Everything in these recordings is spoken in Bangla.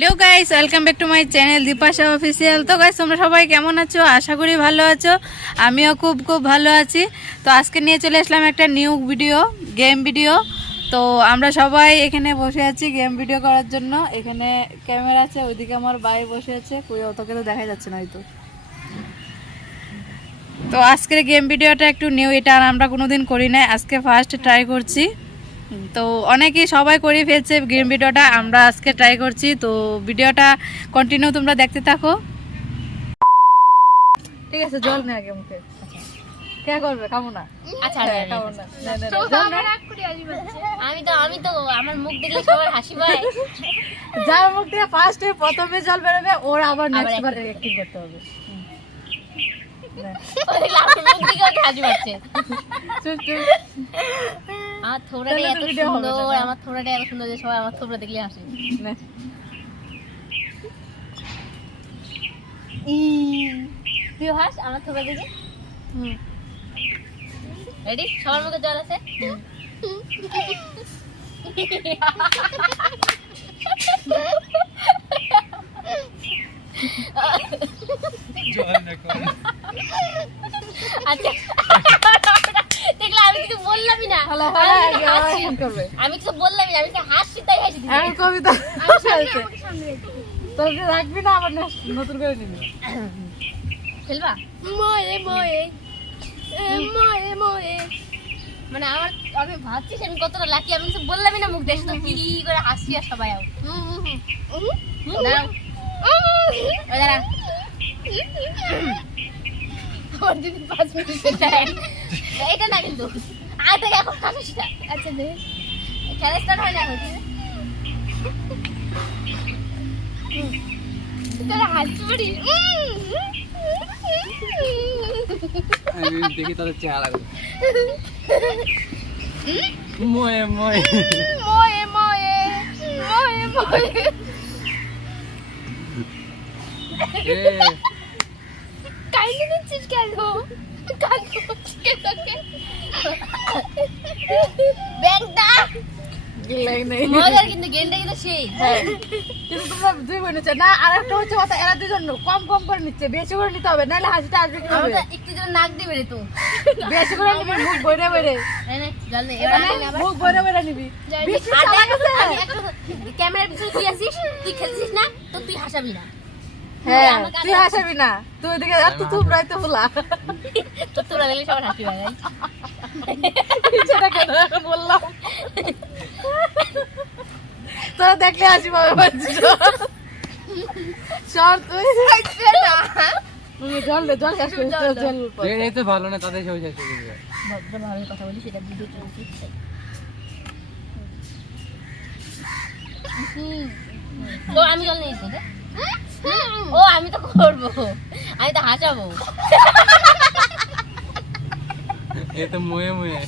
Hello guys welcome back to my channel Deepasha official তো গাইস তোমরা সবাই কেমন আছো? আশা করি ভালো আছো। আমিও খুব খুব ভালো আছি। তো, আজকে নিয়ে চলে আসলাম একটা নিউ ভিডিও গেম ভিডিও তো, আমরা সবাই এখানে বসে আছি গেম ভিডিও করার জন্য। এখানে ক্যামেরা আছে, ওইদিকে আমার ভাই বসে আছে। কই অতকে তো দেখা যাচ্ছে না হয়তো। তো, আজকের গেম ভিডিওটা একটু নিউ এটা আর আমরা কোনোদিন করি না আজকে ফার্স্ট ট্রাই করছি। তো অনেকেই সবাই করে ফেলছে গেম ভিডিওটা আমরা আজকে ট্রাই করছি। তো ভিডিওটা কন্টিনিউ তোমরা দেখতে থাকো। ঠিক আছে জল নে আগে মুখে। কে করবে? খাব না? আচ্ছা হ্যাঁ, খাব না। জল নে। আমি তো আমি তো আমার মুখ দেখলে সবার হাসি পায়। যার মুখ থেকে ফার্স্টে প্রথমে জল বেরোবে ওর আবার নেক্সট বার অ্যাক্টিং করতে হবে। চুপ চুপ। আমার থোবরাটা এত সুন্দর আমার থোবরাটা এত সুন্দর যে সবাই আমার থোবরা দেখলে আসে তুই হাস আমার থোবরা দেখে। রেডি সবার মধ্যে জল আছে? আচ্ছা। কিছু বললামই না। আমি বললামই না আমি তো হাসছি তাই হাসি এখন কবিতা তোকে রাখবি না আবার নতুন করে নিবি। খেলবা? ময়ে ময়ে ময়ে ময়ে। মানে আমার আমি ভাবছিস আমি কতটা লাকি আমি কিছু বললামই না মুখ দেখে তো কি করে হাসি আর সবাই ওই দাঁড়া। ওর দিদি পাঁচ মিনিট। এটা না কিন্তু। আর থেকে এখন হাসিটা আচ্ছা দে খেলা স্টার্ট হয়? না তোরা আমি দেখি তাদের চেহারা ময়ে ময়ে। ময়ে ময়ে। ময়ে ময়ে। কাইন্ডলি দিচ্ছিস কেন? কম কম করে নিচ্ছে বেশি করে নিতে হবে নাহলে হাসিটা আসবে একটু নাক দিবে তো বেশি করে মুখ বইরে বইরে মুখ বইরে বইরে নিবি ক্যামেরার পিছনে তুই তুই খেলছিস না? তো তুই হাসাবি না। হ্যাঁ তুই হাসাবি না। তুই ওইদিকে এত তুই রাইতে বলা তো তোরা গেলে সবার হাসি এখন বললাম। তোরা দেখলে হাসি পাবে সর তুই হুম, জল জল শেষ করে জল জল তো ভালো না তাদের সবাই শেষ করে দিবে। ভদ্রভাবে কথা বলি সেটা ভিডিও চলছে তো আমি জল নিয়েছি ও আমি তো করব। আমি তো হাসাবো। এ তো ময়ে ময়ে।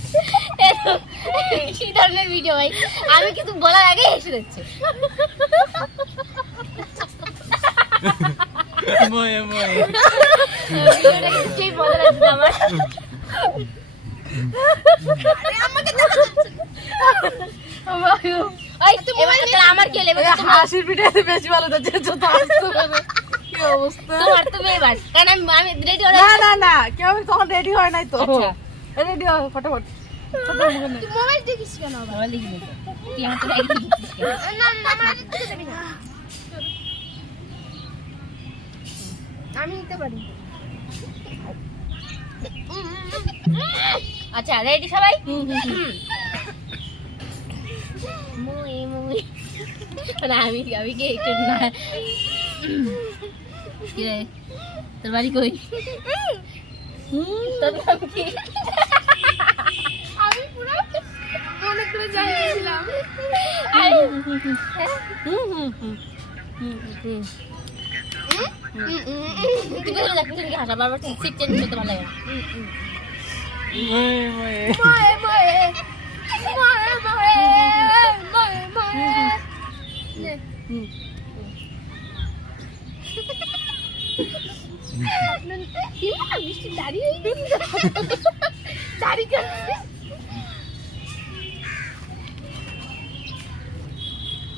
এ কি ধরনের ভিডিও ভাই? আমি কিন্তু বলার আগে হেসে দিচ্ছে ময়ে ময়ে। সেই মজা লাগছে আমার। তাহলে আমার কি হাসির বেশি ভালো যাচ্ছে যত হাসতে পারে কি অবস্থা? তোমার তুমি এবার কারণ আমি আমি রেডি হলে না না না কেউ আমি তখন রেডি হয় নাই তো। আচ্ছা। রেডি হয় ফটাফট। ছোট মুখে নে। মোবাইল দেখিস কেন মোবাইল দেখিস তুই আমার তো একই দেখিস কেন? আমি নিতে পারি। আচ্ছা রেডি সবাই? হুম, হুম, হুম। মুই মুই না আমি আমি কি একটু না কি রে তোর বাড়ি কই? তোর নাম কি? আমি পুরো মনে করে জানিয়েছিলাম আরে, হুম, হুম, হুম। তুই কোথায় যাচ্ছিস নাকি হাসা বারবার সিট চেঞ্জ করতে ভালো লাগে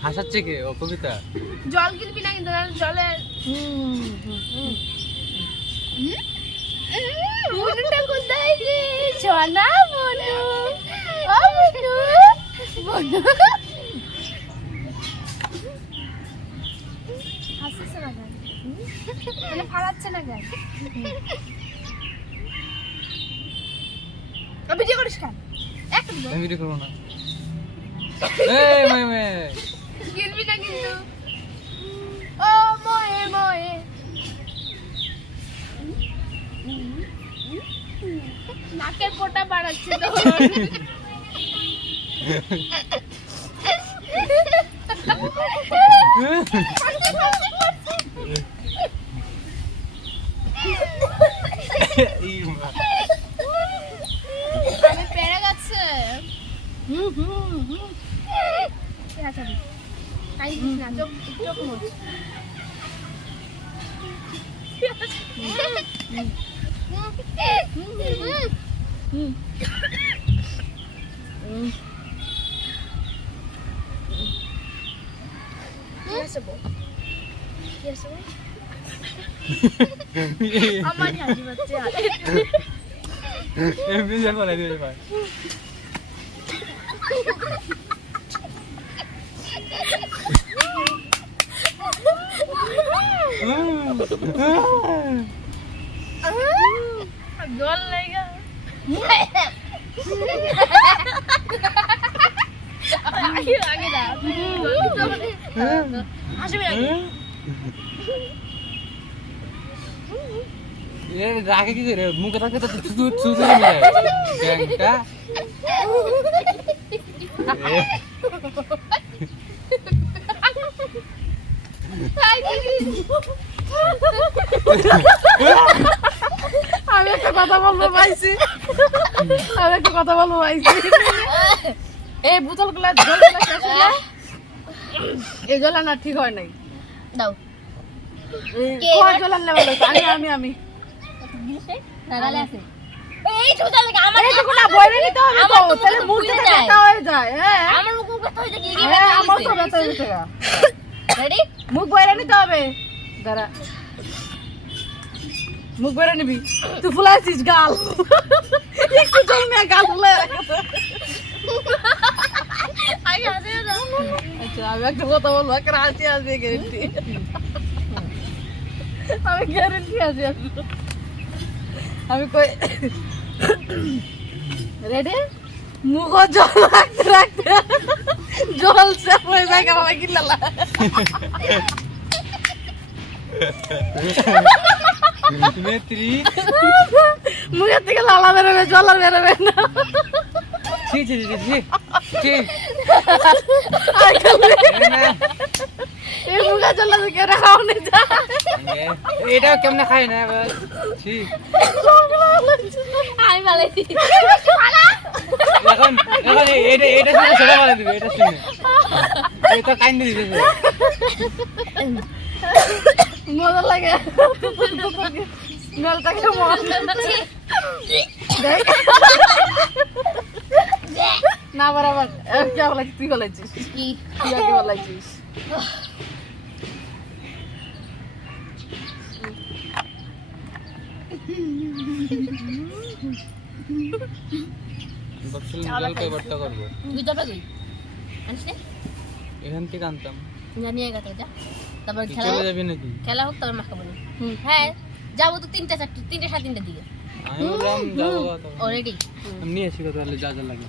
হাসাচ্ছে কে? ও কবিতা? জল গিলবি না কিন্তু জলে। মনুটা কোথায় রে? সোনা মনু ও মনু মনু হাসছে না গান মানে ফাড়াচ্ছে না গান ভিডিও করিস কেন আমি ভিডিও করব না। এই ময়ে ময়ে। গিলবি না কিন্তু। ও ময়ে ময়ে। নাকের পোটা বাড়াচ্ছে তো এই মা। আমি পেরে গেছে হুম হুম হুম ঠিক আছে তাই দিস না চোখ চোখ মুছ আমার হাসি পাচ্ছে এমনি যা বলে দিবে ভাই জল লেগে আগে আগে না হাসবি না এ রাখে কি করে মুখে রাখে তো শুধু শুধু জমে যায় ব্যাংকটা আমি একটা কথা বলব পাইছি আমি একটা কথা বলব পাইছি এই বোতলগুলা এই জল না ঠিক হয় নাই। দাও? আমি আমি আমি আছে। আমার নিতে হবে তো তাহলে মুখ। ব্যথা হয়ে যায় হ্যাঁ। আমার মুখ ব্যথা হয়ে যায় কি কি হ্যাঁ আমার তো ব্যথা ব্যথা হয়ে গেছে গা। রেডি মুখ বইরে নিতে হবে। দাঁড়া। মুখ বইরে নিবি। তুই ফুলাইছিস গাল। একটু জল নিয়ে গাল ফুলে আচ্ছা আমি একটা কথা বলব একটা হাসি আসবে গ্যারেন্টি আমি গ্যারেন্টি হাসি আমি কই রেডি মুখ জল রাখতে রাখতে জল সে হয়ে যায় বাবা আমার গিলালা মুখের থেকে লালা বেরোবে জল আর বেরোবে না। ছি ছি ছি ছি ছি আর খালি এ না। এই মুখে জল আছে কেন খাওয়ানি যায় এ- এটাও কেমনে খাই না আমি ভালোই এখন এখন এটা এটা শুনে সেটা বলে দিবে এটা শুনে। এটা মজা লাগে। দেখ। না বরাবর কে বলাইছিস তুই বলাইছিস কি? তুই আগে বলাইছিস? এখান থেকে আনতাম। জানিয়ে গেছে তারপর খেলা যাবি নাকি? খেলা হোক তারপর হুম। হ্যাঁ যাব তো তিনটা চারটে তিনটে সাড়ে তিনটার দিকে। অলরেডি নিয়ে আসি তাহলে যা যা লাগে।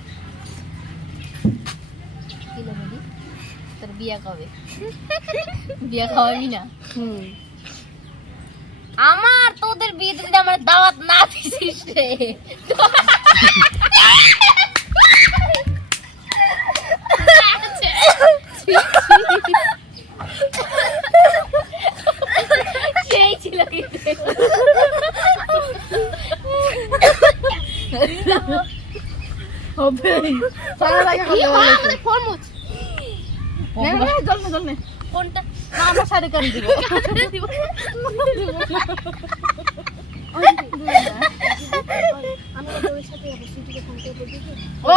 রেডি তোর বিয়া কবে? বিয়া খাওয়াবি না? আমার তোদের বিয়ে যদি আমার দাওয়াত না দিছিস রে। ছিল হবে। সারা লাগে খাবে বলাইছিস ফোন মুছ নে নে জল নে জল নে। কোনটা? আমরা শাড়ি কান দিব?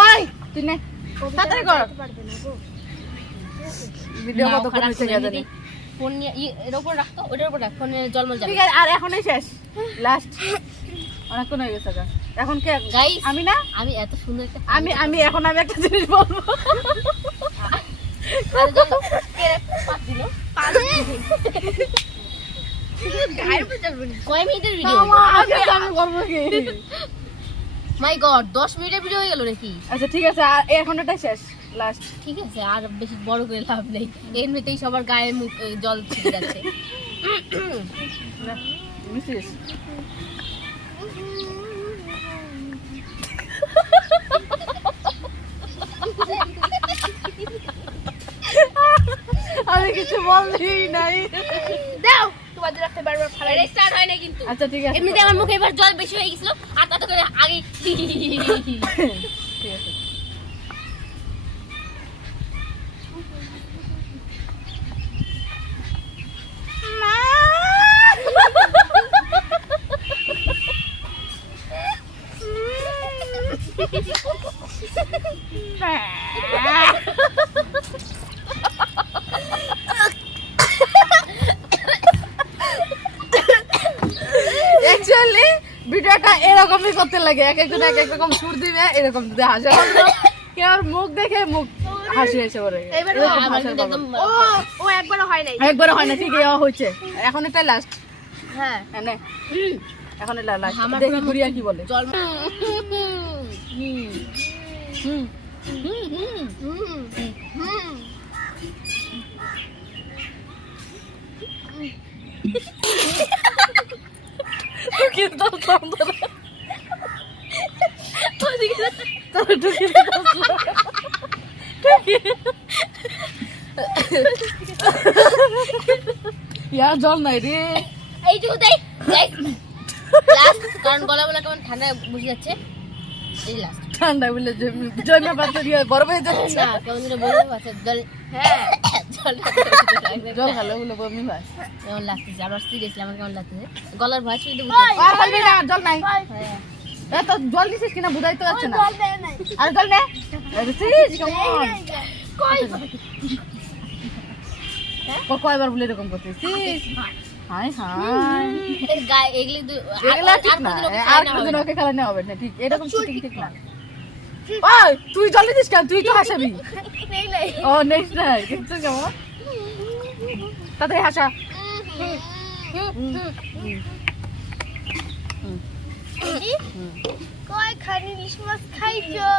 ওই তুই নে। তাড়াতাড়ি কর। পারবে না গো ভিডিও কত ওখানে হয়েছে রাখতো না, কে জানে এমনিতেই ফোন নিয়ে এর উপর রাখতো ওটার উপর রাখ ফোনে জলমল যাবে। ঠিক আছে আর এখনই শেষ লাস্ট অনেকক্ষণ হয়ে গেছে। এখন কে Guys, আমি না? আমি এত সুন্দর একটা আমি আমি এখন আমি একটা জিনিস বলব। মাই গড দশ মিনিটের ভিডিও হয়ে গেল নাকি? আচ্ছা ঠিক আছে আর এখন এটা শেষ লাস্ট ঠিক আছে আর বেশি বড় করে লাভ নেই। এমনিতেই সবার গায়ে মুখ জল ছিটে যাচ্ছে। মিসিস বললি নাই। দাও তোমাদের রাখতে বারবার ফালাই স্টার্ট হয় না কিন্তু। আচ্ছা ঠিক আছে। এমনিতে আমার মুখে এবার জল বেশি হয়ে গেছিল আর তাতে করে আগে ঠিক আছে অ্যাকচুয়ালি এরকমই করতে লাগে এক একজন এক এক রকম সুর দিবে এরকম হাসে কেউ মুখ দেখে মুখ হাসি এসে পড়ে ও একবারও হয় নাই একবারও হয় না ঠিক এ হচ্ছে এখন এটা লাস্ট হ্যাঁ এখন এটা লাস্ট দেখি ঘুরিয়া কি বলে হুম হুম হুম হুম ইয়া জল নাই রে। লাস্ট কারণ গলা বলা কেমন ঠান্ডা বসে যাচ্ছে। এই লাস্ট ঠান্ডা বলে জন্মে পাত্র দিয়ে বরফ হয়ে যাচ্ছে। না কেমন যেন বলব পাচ্ছে জল হ্যাঁ। জল ভালো বমি ভাই কেমন লাগতেছে? আবার সিরিয়াসলি আমার কেমন লাগতেছে? গলার ভয়েস শুনতে আর জল নাই। হ্যাঁ। এ তো জল দিছিস কিনা? বুঝাই তো যাচ্ছে না। জল আর নে। কয়বার বলে এরকম হাই হাই। এগুলি দু- আর- এগুলা আর- ঠিক না। আর খাওয়ানো হবে। না। ওকে খেলানো হবে না। ঠিক এরকম ঠিক না। ওই তুই জল দিস কেন? তুই তো হাসাবি। ও নেক্সট না কিন্তু কেমন? তাড়াতাড়ি হাসা। কয় খানি ইলিশ মাছ খাইছো?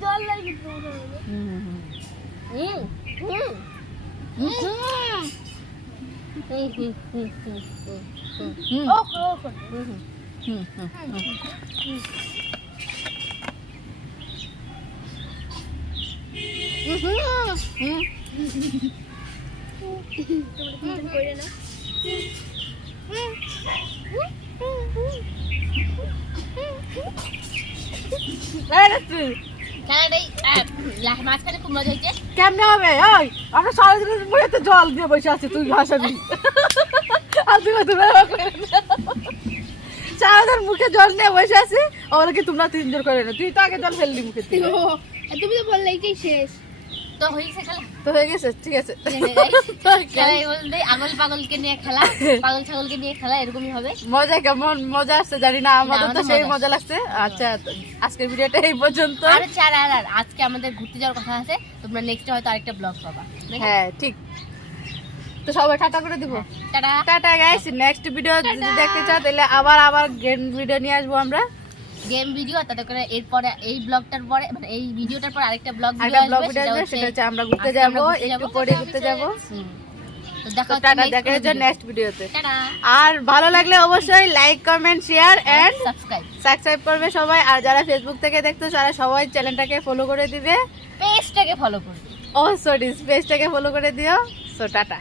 জল লাগে হুম হুম, হুম, হুম। হুম, হুম, হুম, হুম, হুম, হুম, হুম ও হো হো হুম, হুম। হুম হুম হুম তোমরা তিনজন কইরে না খেলাটাই, আহ, লা- মাঝখানে খুব মজা হয়েছে মুখে জল দিয়ে বসে আছি, তুই হাসাবি আর তুই মুখে জল নিয়ে বসে আছি ওদেরকে তোমরা তিনজন করে না তুই তো আগে জল ফেললি মুখে তুমি তো বললে এটাই শেষ। তো হয়েছে খেলা? তো হয়ে গেছে ঠিক আছে। বলতে আগল পাগলকে নিয়ে খেলা পাগল ছাগলকে নিয়ে খেলা এরকমই হবে। মজা কেমন? মজা আসছে জানি না আমাদের তো সেই মজা মজা লাগছে। আচ্ছা আজকের ভিডিওটা এই পর্যন্ত। আর চার আর আর আজকে আমাদের ঘুরতে যাওয়ার কথা আছে তোমরা নেক্সট হয়তো আরেকটা ব্লগ পাবা হ্যাঁ ঠিক। তো সবাই টাটা করে দিব। Tata. Tata guys next video যদি দেখতে চাও তাহলে আবার আবার গেম ভিডিও নিয়ে আসব আমরা। গেম ভিডিও তাতে করে এরপরে এই ব্লগটার পরে মানে এই ভিডিওটার পর আরেকটা ব্লগ ভিডিও আসবে সেটা হচ্ছে আমরা ঘুরতে যাব একটু। পরে ঘুরতে যাব। আর ভালো লাগলে অবশ্যই like comment share and subscribe করবে সবাই। আর যারা ফেসবুক থেকে দেখতো তারা সবাই চ্যানেলটাকে ফলো করে দিবে। পেজটাকে ফলো করবে। ও সরি পেজটাকে ফলো করে দিও। So tata.